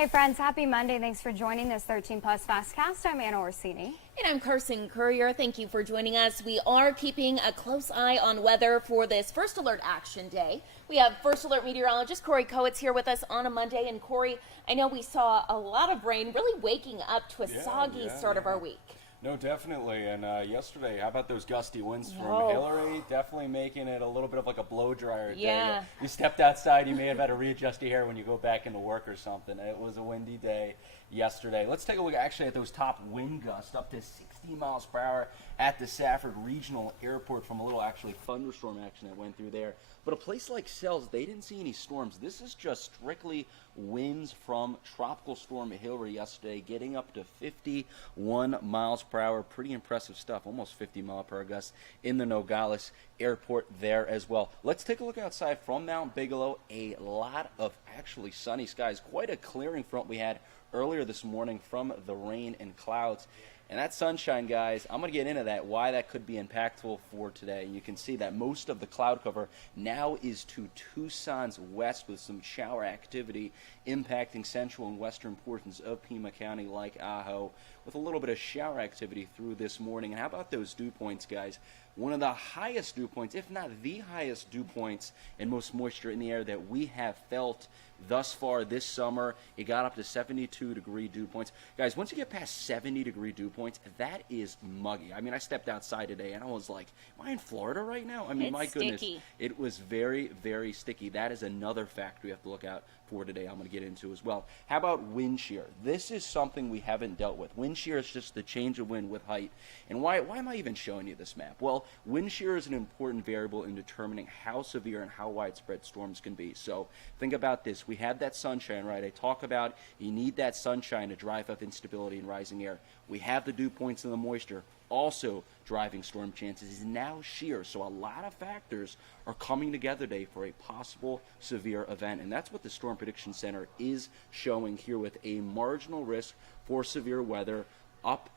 Hey friends, happy Monday. Thanks for joining this 13 Plus FastCast. I'm Anna Orsini. And I'm Carson Courier. Thank you for joining us. We are keeping a close eye on weather for this First Alert Action Day. We have First Alert meteorologist Corey Coates here with us on a Monday. And Corey, I know we saw a lot of rain, really waking up to a soggy start of our week. No, definitely. And yesterday, how about those gusty winds from Hillary? Definitely making it a little bit of like a blow dryer day. You stepped outside, you may have had to readjust your hair when you go back into work or something. It was a windy day yesterday. Let's take a look actually at those top wind gusts up to 60 miles per hour at the Safford Regional Airport from a little actually thunderstorm action that went through there. But a place like Sells, they didn't see any storms. This is just strictly winds from Tropical Storm Hillary yesterday, getting up to 51 miles per hour. Pretty impressive stuff, almost 50 mile per hour gusts in the Nogales Airport there as well. Let's take a look outside from Mount Bigelow. A lot of actually sunny skies. Quite a clearing front we had earlier this morning from the rain and clouds. And that sunshine, guys, I'm going to get into that, why that could be impactful for today. You can see that most of the cloud cover now is to Tucson's west with some shower activity impacting central and western portions of Pima County like Ajo with a little bit of shower activity through this morning. And how about those dew points, guys? One of the highest dew points, if not the highest dew points and most moisture in the air that we have felt thus far this summer. It got up to 72-degree dew points. Guys, once you get past 70-degree dew points, that is muggy. I mean, I stepped outside today and I was like, am I in Florida right now? I mean, it's my goodness. Sticky. It was very, very sticky. That is another factor we have to look out for today I'm going to get into as well. How about wind shear? This is something we haven't dealt with. Wind shear is just the change of wind with height. And why am I even showing you this map? Well, wind shear is an important variable in determining how severe and how widespread storms can be. So think about this. We had that sunshine, right? I talk about you need that sunshine to drive up instability and rising air. We have the dew points and the moisture also driving storm chances is now shear. So a lot of factors are coming together today for a possible severe event. And that's what the Storm Prediction Center is showing here with a marginal risk for severe weather up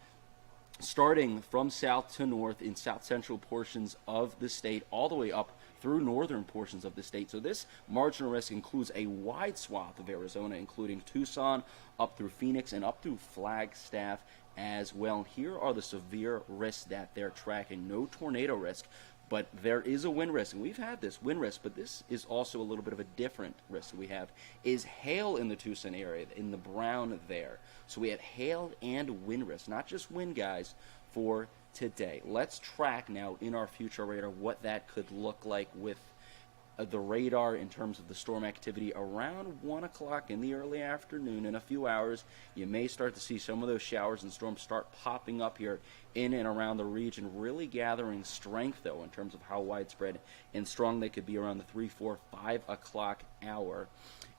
starting from south to north in south central portions of the state all the way up through northern portions of the state. So this marginal risk includes a wide swath of Arizona, including Tucson, up through Phoenix, and up through Flagstaff as well. Here are the severe risks that they're tracking. No tornado risk, but there is a wind risk, and we've had this wind risk, but this is also a little bit of a different risk that we have, is hail in the Tucson area, in the brown there. So we have hail and wind risk, not just wind, guys, for today. Let's track now in our future radar what that could look like with the radar in terms of the storm activity around 1 o'clock in the early afternoon. In a few hours, you may start to see some of those showers and storms start popping up here in and around the region, really gathering strength, though, in terms of how widespread and strong they could be around the 3, 4, 5 o'clock hour.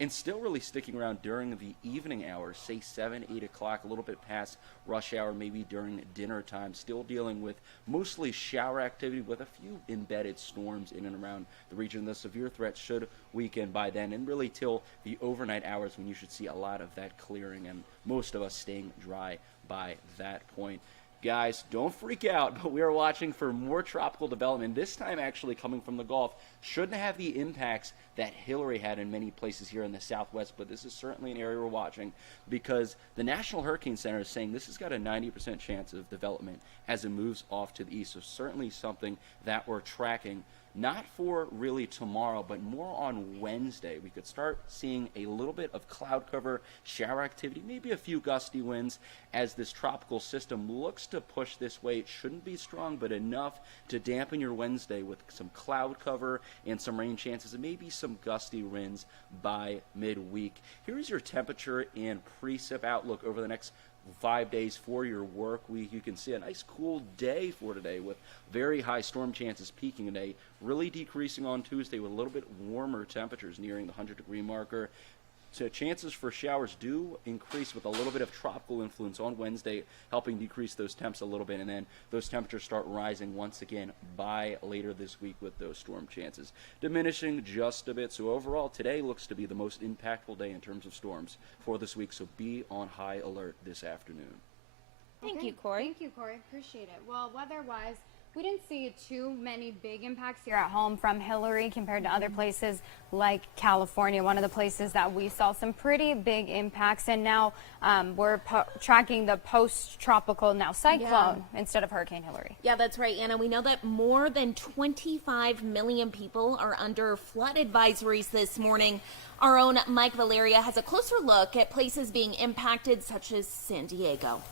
And still really sticking around during the evening hours, say 7, 8 o'clock, a little bit past rush hour, maybe during dinner time. Still dealing with mostly shower activity with a few embedded storms in and around the region. The severe threat should weaken by then, and really till the overnight hours when you should see a lot of that clearing and most of us staying dry by that point. Guys, don't freak out, but we are watching for more tropical development, this time actually coming from the Gulf. Shouldn't have the impacts that Hillary had in many places here in the southwest, but this is certainly an area we're watching because the National Hurricane Center is saying this has got a 90% chance of development as it moves off to the east. So certainly something that we're tracking, not for really tomorrow, but more on Wednesday. We could start seeing a little bit of cloud cover, shower activity, maybe a few gusty winds as this tropical system looks to push this way. It shouldn't be strong, but enough to dampen your Wednesday with some cloud cover and some rain chances and maybe some gusty winds by midweek. Here's your temperature and precip outlook over the next 5 days for your work week. You can see a nice cool day for today with very high storm chances peaking today, really decreasing on Tuesday with a little bit warmer temperatures nearing the 100-degree marker. So chances for showers do increase with a little bit of tropical influence on Wednesday, helping decrease those temps a little bit, and then those temperatures start rising once again by later this week with those storm chances diminishing just a bit. So overall, today looks to be the most impactful day in terms of storms for this week, so be on high alert this afternoon. Thank you, Corey. Thank you, Corey. Appreciate it. Well, weather-wise, We didn't see too many big impacts here at home from Hillary compared to other places like California, one of the places that we saw some pretty big impacts. And now we're tracking the post-tropical now cyclone instead of Hurricane Hillary. Yeah, that's right, Anna. We know that more than 25 million people are under flood advisories this morning. Our own Mike Valeria has a closer look at places being impacted, such as San Diego.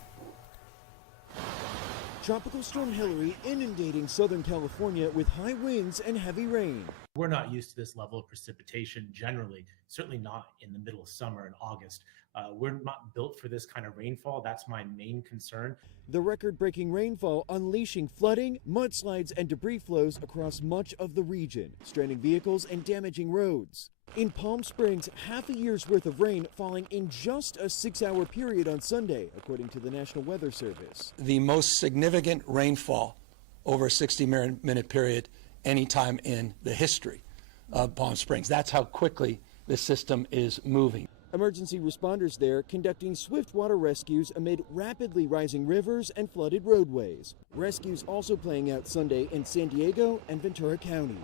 Tropical Storm Hillary inundating Southern California with high winds and heavy rain. We're not used to this level of precipitation generally, certainly not in the middle of summer in August. We're not built for this kind of rainfall. That's my main concern. The record-breaking rainfall unleashing flooding, mudslides, and debris flows across much of the region, stranding vehicles and damaging roads. In Palm Springs, half a year's worth of rain falling in just a 6-hour period on Sunday, according to the National Weather Service. The most significant rainfall over a 60-minute period anytime in the history of Palm Springs. That's how quickly the system is moving. Emergency responders there conducting swift water rescues amid rapidly rising rivers and flooded roadways. Rescues also playing out Sunday in San Diego and Ventura County.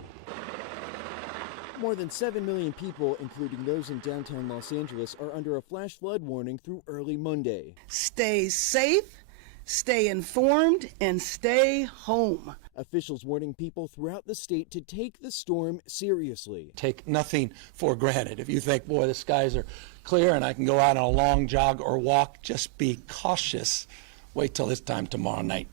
More than 7 million people, including those in downtown Los Angeles, are under a flash flood warning through early Monday. Stay safe, stay informed, and stay home. Officials warning people throughout the state to take the storm seriously. Take nothing for granted. If you think, boy, the skies are clear and I can go out on a long jog or walk, just be cautious. Wait till this time tomorrow night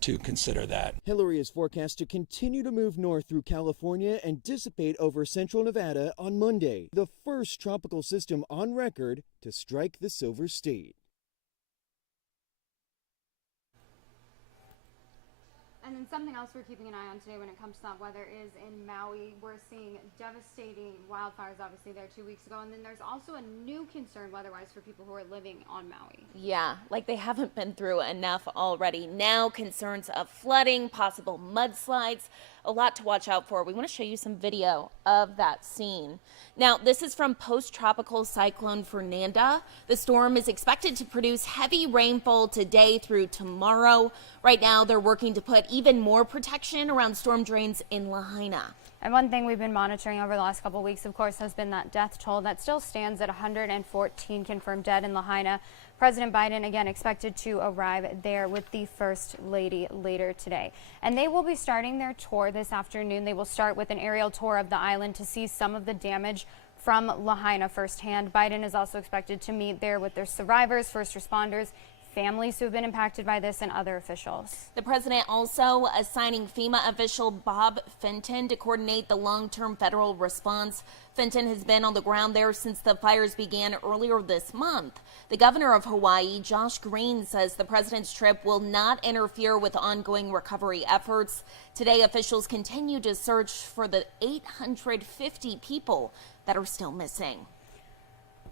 to consider that. Hillary is forecast to continue to move north through California and dissipate over central Nevada on Monday, the first tropical system on record to strike the Silver State. And then something else we're keeping an eye on today when it comes to that weather is in Maui. We're seeing devastating wildfires, obviously, there 2 weeks ago. And then there's also a new concern weather-wise for people who are living on Maui. Yeah, like they haven't been through enough already. Now concerns of flooding, possible mudslides, a lot to watch out for. We want to show you some video of that scene. Now, this is from post-tropical cyclone Fernanda. The storm is expected to produce heavy rainfall today through tomorrow. Right now, they're working to put even more protection around storm drains in Lahaina. And one thing we've been monitoring over the last couple of weeks, of course, has been that death toll that still stands at 114 confirmed dead in Lahaina. President Biden, again, expected to arrive there with the First Lady later today. And they will be starting their tour this afternoon. They will start with an aerial tour of the island to see some of the damage from Lahaina firsthand. Biden is also expected to meet there with their survivors, first responders, families who have been impacted by this, and other officials. The president also assigning FEMA official Bob Fenton to coordinate the long-term federal response. Fenton has been on the ground there since the fires began earlier this month. The governor of Hawaii, Josh Green, says the president's trip will not interfere with ongoing recovery efforts. Today, officials continue to search for the 850 people that are still missing.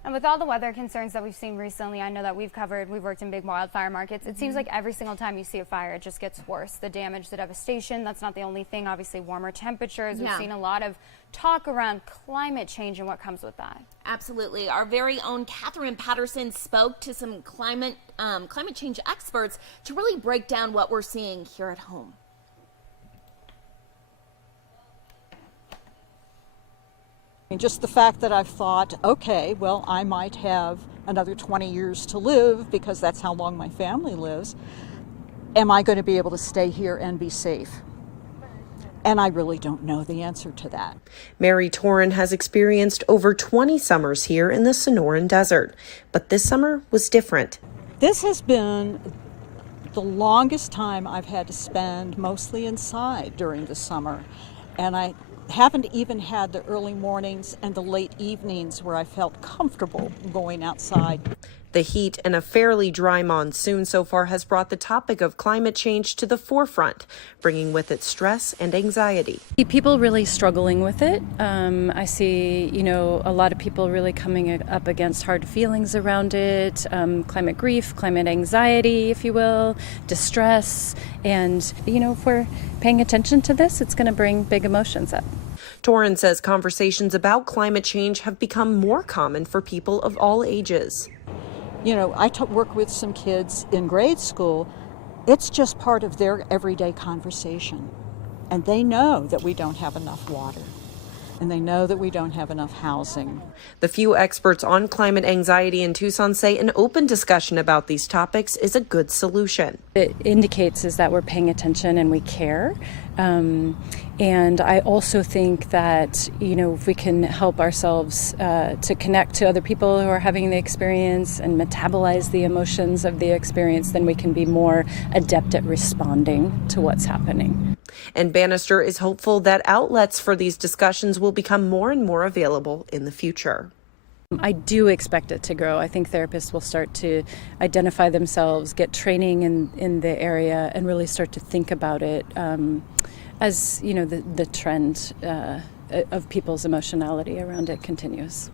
And with all the weather concerns that we've seen recently, I know that we've worked in big wildfire markets. It seems like every single time you see a fire, it just gets worse. The damage, the devastation, that's not the only thing. Obviously, warmer temperatures. We've seen a lot of talk around climate change and what comes with that. Absolutely. Our very own Catherine Patterson spoke to some climate change experts to really break down what we're seeing here at home. Just the fact that I've thought, okay, well, I might have another 20 years to live because that's how long my family lives. Am I going to be able to stay here and be safe? And I really don't know the answer to that. Mary Torin has experienced over 20 summers here in the Sonoran Desert, but this summer was different. This has been the longest time I've had to spend mostly inside during the summer. And I haven't even had the early mornings and the late evenings where I felt comfortable going outside. The heat and a fairly dry monsoon so far has brought the topic of climate change to the forefront, bringing with it stress and anxiety. People really struggling with it. I see, a lot of people really coming up against hard feelings around it, climate grief, climate anxiety, if you will, distress. And, if we're paying attention to this, it's going to bring big emotions up. Torin says conversations about climate change have become more common for people of all ages. I work with some kids in grade school, It's just part of their everyday conversation. And they know that we don't have enough water. And they know that we don't have enough housing. The few experts on climate anxiety in Tucson say an open discussion about these topics is a good solution. It indicates is that we're paying attention and we care. And I also think that, if we can help ourselves to connect to other people who are having the experience and metabolize the emotions of the experience, then we can be more adept at responding to what's happening. And Bannister is hopeful that outlets for these discussions will become more and more available in the future. I do expect it to grow. I think therapists will start to identify themselves, get training in the area, and really start to think about it as the trend of people's emotionality around it continues.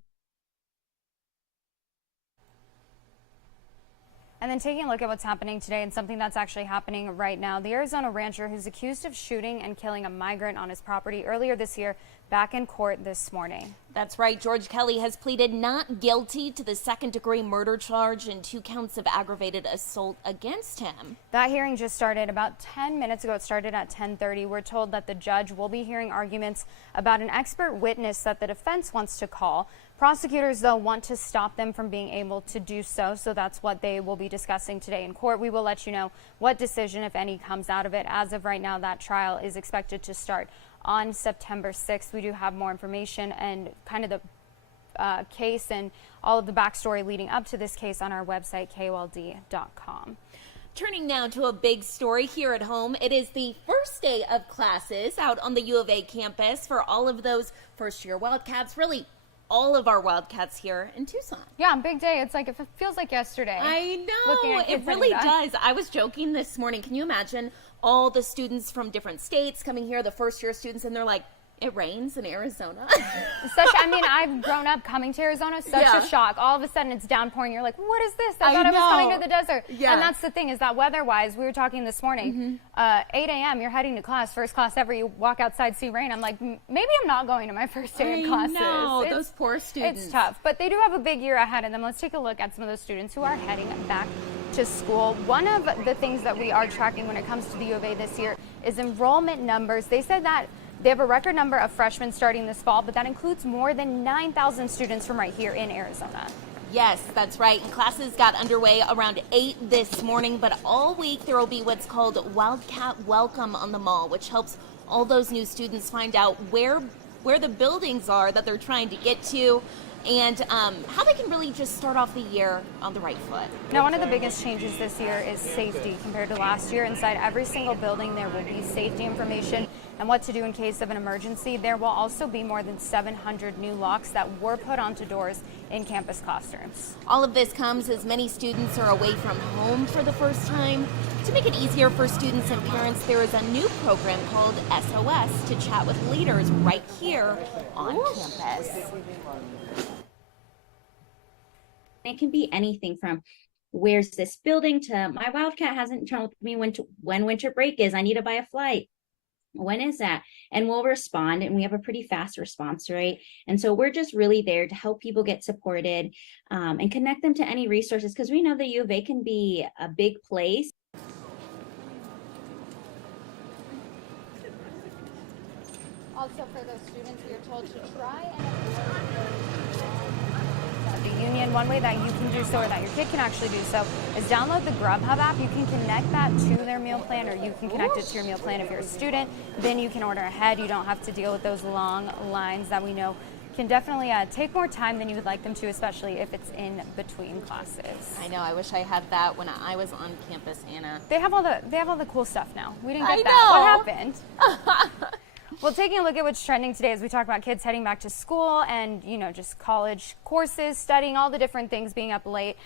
And then taking a look at what's happening today and something that's actually happening right now. The Arizona rancher who's accused of shooting and killing a migrant on his property earlier this year back in court this morning. That's right. George Kelly has pleaded not guilty to the second-degree murder charge and 2 counts of aggravated assault against him. That hearing just started about 10 minutes ago. It started at 10:30. We're told that the judge will be hearing arguments about an expert witness that the defense wants to call. Prosecutors, though, want to stop them from being able to do so. So that's what they will be discussing today in court. We will let you know what decision, if any, comes out of it. As of right now, that trial is expected to start on September 6th. We do have more information and kind of the case and all of the backstory leading up to this case on our website, KOLD.com. Turning now to a big story here at home. It is the first day of classes out on the U of A campus for all of those first-year Wildcats, really all of our Wildcats here in Tucson. Yeah, big day. It's like, it feels like yesterday. I know, it really does. I was joking this morning. Can you imagine all the students from different states coming here, the first-year students, and they're like, it rains in Arizona? I've grown up coming to Arizona, such a shock. All of a sudden it's downpouring. You're like, what is this? I thought I was coming to the desert. Yeah. And that's the thing, is that weather-wise, we were talking this morning, 8 a.m., you're heading to class, first class ever, you walk outside, see rain. I'm like, maybe I'm not going to my first day of classes. No, those poor students. It's tough, but they do have a big year ahead of them. Let's take a look at some of those students who are heading back to school. One of the things that we are tracking when it comes to the U of A this year is enrollment numbers. They said that they have a record number of freshmen starting this fall, but that includes more than 9,000 students from right here in Arizona. Yes, that's right. And classes got underway around 8 this morning, but all week there will be what's called Wildcat Welcome on the Mall, which helps all those new students find out where the buildings are that they're trying to get to, and how they can really just start off the year on the right foot. Now, one of the biggest changes this year is safety compared to last year. Inside every single building, there will be safety information and what to do in case of an emergency. There will also be more than 700 new locks that were put onto doors in campus classrooms. All of this comes as many students are away from home for the first time. To make it easier for students and parents, there is a new program called SOS to chat with leaders right here on campus. It can be anything from where's this building to my Wildcat hasn't told me when winter break is. I need to buy a flight. When is that? And we'll respond, and we have a pretty fast response rate. And so we're just really there to help people get supported and connect them to any resources, because we know the U of A can be a big place. Also, for those students, we are told to try and avoid the union. One way that you can do so, or that your kid can actually do so, is download the Grubhub app. You can connect that to their meal plan, or you can connect it to your meal plan if you're a student. Then you can order ahead. You don't have to deal with those long lines that we know can definitely take more time than you would like them to, especially if it's in between classes. I know. I wish I had that when I was on campus, Anna. They have all the cool stuff now. We didn't get that. What happened? Well, taking a look at what's trending today as we talk about kids heading back to school and, just college courses, studying, all the different things, being up late.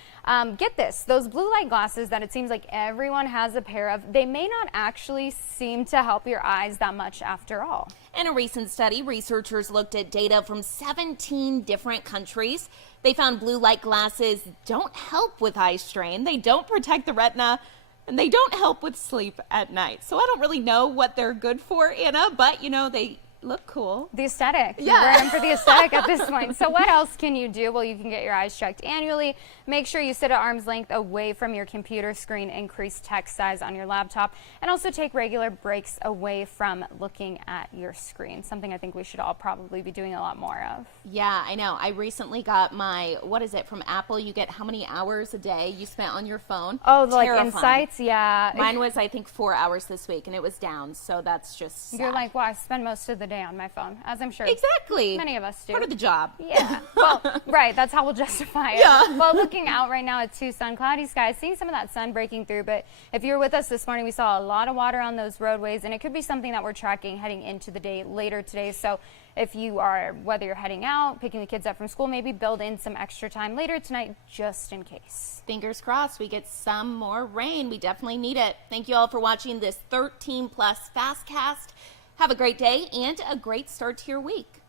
Get this, those blue light glasses that it seems like everyone has a pair of, they may not actually seem to help your eyes that much after all. In a recent study, researchers looked at data from 17 different countries. They found blue light glasses don't help with eye strain. They don't protect the retina, and they don't help with sleep at night. So I don't really know what they're good for, Anna, but they look cool. The aesthetic. Yeah. You're wearing them for the aesthetic at this point. So what else can you do? Well, you can get your eyes checked annually. Make sure you sit at arm's length away from your computer screen, increase text size on your laptop, and also take regular breaks away from looking at your screen. Something I think we should all probably be doing a lot more of. Yeah, I know. I recently got my, what is it, from Apple? You get how many hours a day you spent on your phone? Oh, like Terrifying. insights? Yeah. Mine was, I think, 4 hours this week, and it was down, so that's just sad. You're like, well, I spend most of the day on my phone, as I'm sure Exactly. many of us do. Part of the job. Yeah. Well, right. That's how we'll justify it. Yeah. Well, looking out right now at Tucson, cloudy skies, seeing some of that sun breaking through. But if you were with us this morning, we saw a lot of water on those roadways, and it could be something that we're tracking heading into the day later today. So if you are, whether you're heading out, picking the kids up from school, maybe build in some extra time later tonight just in case. Fingers crossed we get some more rain. We definitely need it. Thank you all for watching this 13 Plus FastCast. Have a great day and a great start to your week.